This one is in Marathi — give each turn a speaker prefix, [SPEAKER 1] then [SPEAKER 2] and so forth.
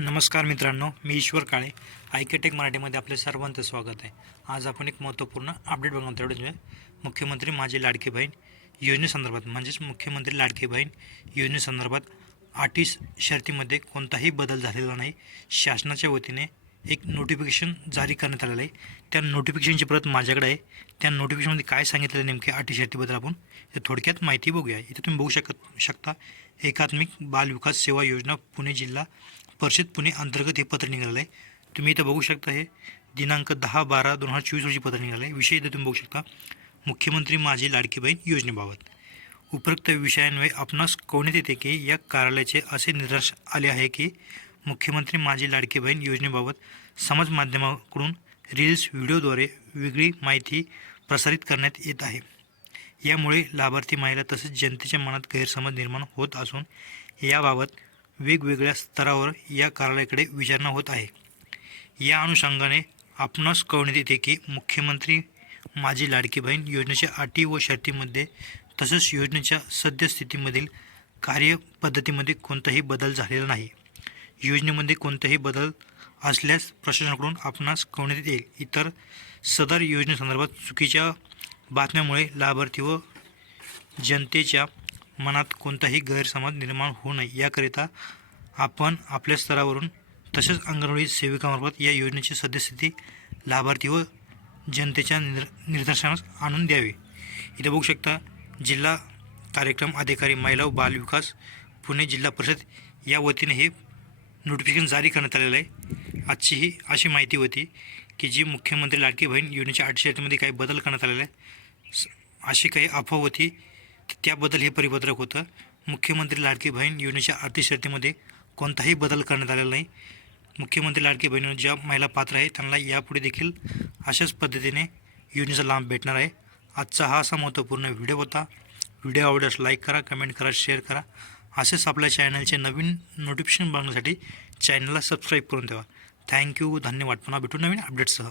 [SPEAKER 1] नमस्कार मित्रांनो मी ईश्वर काळे. आयकेटेक मराठीमध्ये आपले सर्वांचं स्वागत आहे. आज आपण एक महत्त्वपूर्ण अपडेट बघणार तेवढं म्हणजे मुख्यमंत्री माझे लाडकी बहीण योजनेसंदर्भात म्हणजेच मुख्यमंत्री लाडकी बहीण योजनेसंदर्भात आठी शर्तीमध्ये कोणताही बदल झालेला नाही. शासनाच्या वतीने एक नोटिफिकेशन जारी करण्यात आलेलं आहे. त्या नोटिफिकेशनची प्रत माझ्याकडे आहे. त्या नोटिफिकेशनमध्ये काय सांगितलेलं नेमके अटी शर्तीबद्दल आपण ते थोडक्यात माहिती बघूया. इथे तुम्ही बघू शकत शकता एकात्मिक बाल विकास सेवा योजना पुणे जिल्हा परिषद पुणे अंतर्गत हे पत्र निघालं आहे तुम्ही इथं बघू शकता हे. दिनांक दहा बारा दोन हजार चोवीस रोजी पत्र निघालं आहे विषय इथं तुम्ही बघू शकता. मुख्यमंत्री माझी लाडकी बहीण योजनेबाबत. उपरोक्त विषयान्वये आपणास कळण्यात येते की या कार्यालयाचे असे निदर्श आले आहे की मुख्यमंत्री माझी लाडकी बहीण योजनेबाबत समाज माध्यमाकडून रील्स व्हिडिओद्वारे वेगळी माहिती प्रसारित करण्यात येत आहे. यामुळे लाभार्थी महिला तसेच जनतेच्या मनात गैरसमज निर्माण होत असून याबाबत वेगवेगळ्या स्तरावर या कार्यालयाकडे विचारणा होत आहे. या अनुषंगाने आपणास कळण्यात येते की मुख्यमंत्री माझी लाडकी बहीण योजनेच्या अटी व शर्तीमध्ये तसेच योजनेच्या सद्यस्थितीमधील कार्यपद्धतीमध्ये कोणताही बदल झालेला नाही. योजनेमध्ये कोणताही बदल असल्यास प्रशासनाकडून आपणास कळण्यात येईल. इतर सदर योजनेसंदर्भात चुकीच्या बातम्यामुळे लाभार्थी व जनतेच्या मनात कोणताही गैरसमज निर्माण होऊ नये. याकरिता आपण आपल्या स्तरावरून तसेच अंगणवाडी सेविकामार्फत या योजनेची सद्यस्थिती लाभार्थी व जनतेच्या निर निदर्शनास आणून द्यावी. इथे बघू शकता जिल्हा कार्यक्रम अधिकारी महिला व बालविकास पुणे जिल्हा परिषद या वतीने हे नोटिफिकेशन जारी करण्यात आलेलं आहे. आजची ही अशी माहिती होती की जी मुख्यमंत्री लाडकी बहीण योजनेच्या अटी काही बदल करण्यात आलेला आहे स- अशी काही अफवा होती त्याबद्दल हे परिपत्रक होतं. मुख्यमंत्री लाडकी बहीण योजनेच्या आर्थिक शर्तीमध्ये कोणताही बदल करण्यात आलेला नाही. मुख्यमंत्री लाडकी बहिणी ज्या महिला पात्र आहे. त्यांना यापुढे देखील अशाच पद्धतीने योजनेचा लाभ भेटणार आहे. आजचा हा असा महत्त्वपूर्ण व्हिडिओ होता. व्हिडिओ आवडल्यास लाईक करा कमेंट करा शेअर करा. असेच आपल्या चॅनलचे नवीन नोटिफिकेशन बघण्यासाठी चॅनलला सबस्क्राईब करून ठेवा. थँक्यू धन्यवाद. पुन्हा भेटू नवीन अपडेट्ससह